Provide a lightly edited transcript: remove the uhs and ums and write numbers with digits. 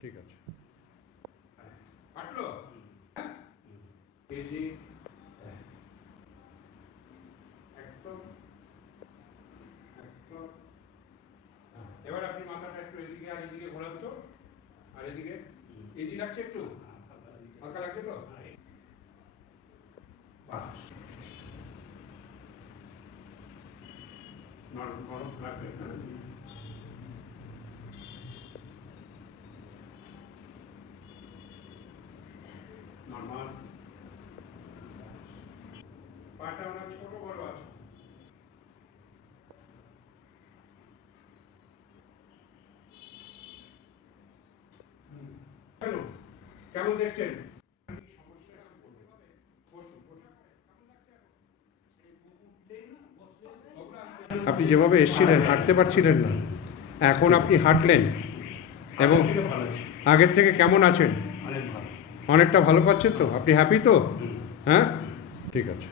ঠিক আছে। কাটলো কেজি একদম একদম। এবার আপনি মাথাটা একটু এদিকে আর এদিকে ঘোরান তো, আর এদিকে ইজি লাগছে একটু, হালকা লাগছে তো? বাস নরম নরম লাগবে। নর্মাল পাটা ওনার ছোট বড় আছে। কেমন দেখছেন? আপনি যেভাবে এসেছিলেন হাঁটতে পারছিলেন না, এখন আপনি হাঁটলেন এবং আগের থেকে কেমন আছেন? অনেকটা ভালো পাচ্ছেন তো? আপনি হ্যাপি তো? হ্যাঁ, ঠিক আছে।